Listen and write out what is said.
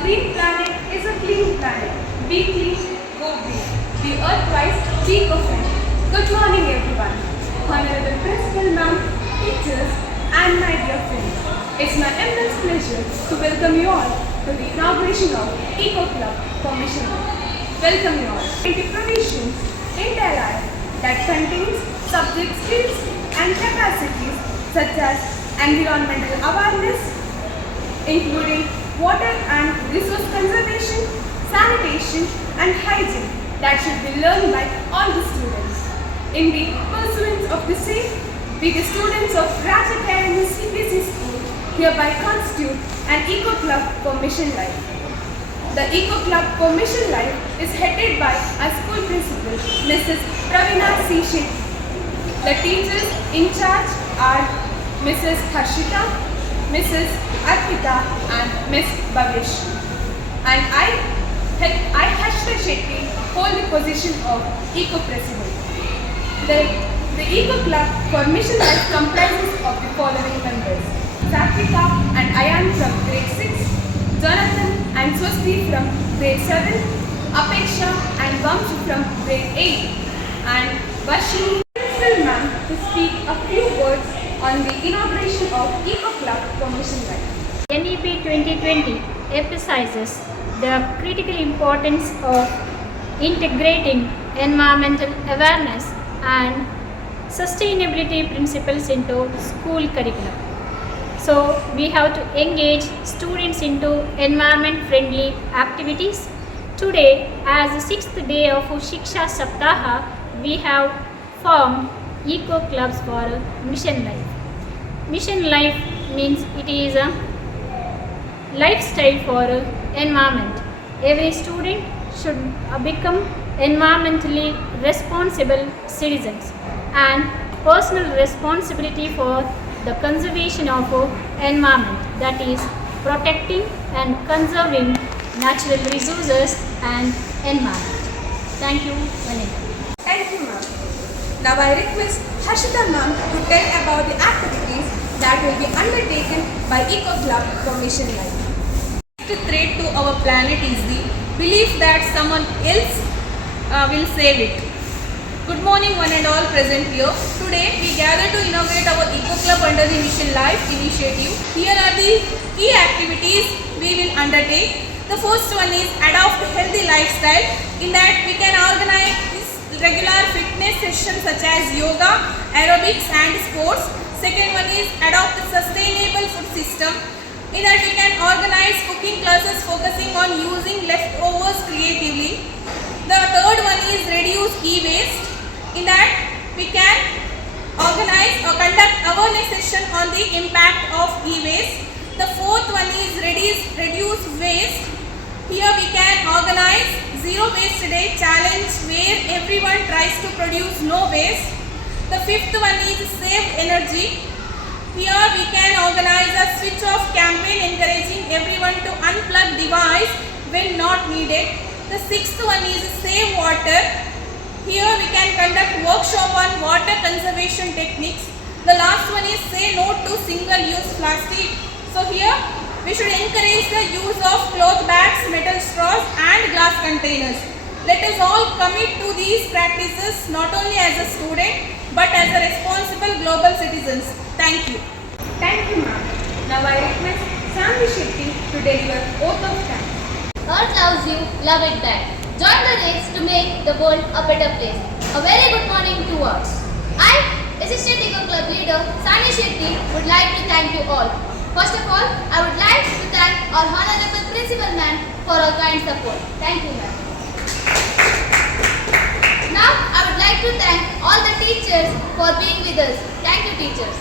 A green planet is a clean planet. Be clean, go green. The Earthwise Eco-Friend. Good morning everyone. Honorable Principal Ma'am, teachers and my dear friends. It's my immense pleasure to welcome you all to the inauguration of Eco Club for Mission Life. Welcome you all. 20 provisions in their life that contains subject skills and capacities such as environmental awareness, including water and resource conservation, sanitation and hygiene that should be learned by all the students. In the pursuance of the same, we the students of Raj Academy CBSE School hereby constitute an Eco Club for Mission Life. The Eco Club for Mission Life is headed by our school principal, Mrs. Pravina C. Shetty. The teachers in charge are Mrs. Harshita, Mrs. Arpita and Ms. Bhavesh. And I, Harshita Shetty, hold the position of Eco President. The Eco Club for Mission Life comprises of the following members: Satvika and Ayan from grade 6, Jonathan and Swasti from grade 7, Apeksha and Vamsu from grade 8, and Vashini Ma'am to speak a few words on the inauguration of Eco Club for Mission Life. NEP 2020 emphasizes the critical importance of integrating environmental awareness and sustainability principles into school curriculum. So we have to engage students into environment-friendly activities. Today, as the 6th day of Shiksha Saptaha, we have formed Eco Clubs for Mission Life. Mission Life means it is a lifestyle for environment. Every student should become environmentally responsible citizens and personal responsibility for the conservation of environment, that is protecting and conserving natural resources and environment. Thank you, Vanessa. Thank you, ma'am. Now I request Harshita ma'am to tell about the activities that will be undertaken by Eco Club for Mission Life. The threat to our planet is the belief that someone else will save it. Good morning one and all present here. Today we gather to inaugurate our Eco Club under the Mission Life initiative. Here are the key activities we will undertake. The first one is adopt a healthy lifestyle. In that we can organize regular fitness sessions such as yoga, aerobics and sports. Second one is adopt a sustainable food system. In that we can organize cooking classes focusing on using leftovers creatively. The third one is reduce e-waste. In that we can organize or conduct awareness session on the impact of e-waste. The fourth one is reduce waste. Here we can organize Zero Waste Day challenge where everyone tries to produce no waste. The fifth one is save energy. Here we can organize a switch off campaign encouraging everyone to unplug device when not needed. The sixth one is save water. Here we can conduct workshop on water conservation techniques. The last one is say no to single-use plastic. So here we should encourage the use of cloth bags, metal straws and glass containers. Let us all commit to these practices not only as a student but as a responsible global citizens. Thank you. Thank you, ma'am. Now I request Sami Shetty to deliver oath of thanks. Earth loves you, love it back. Join the race to make the world a better place. A very good morning to us. I, Assistant Eco Club leader Sani Shetty, would like to thank you all. First of all, I would like to thank our Honorable Principal Ma'am for her kind support. Thank you, ma'am. Now, I would like to thank all the teachers for being with us. Thank you, teachers.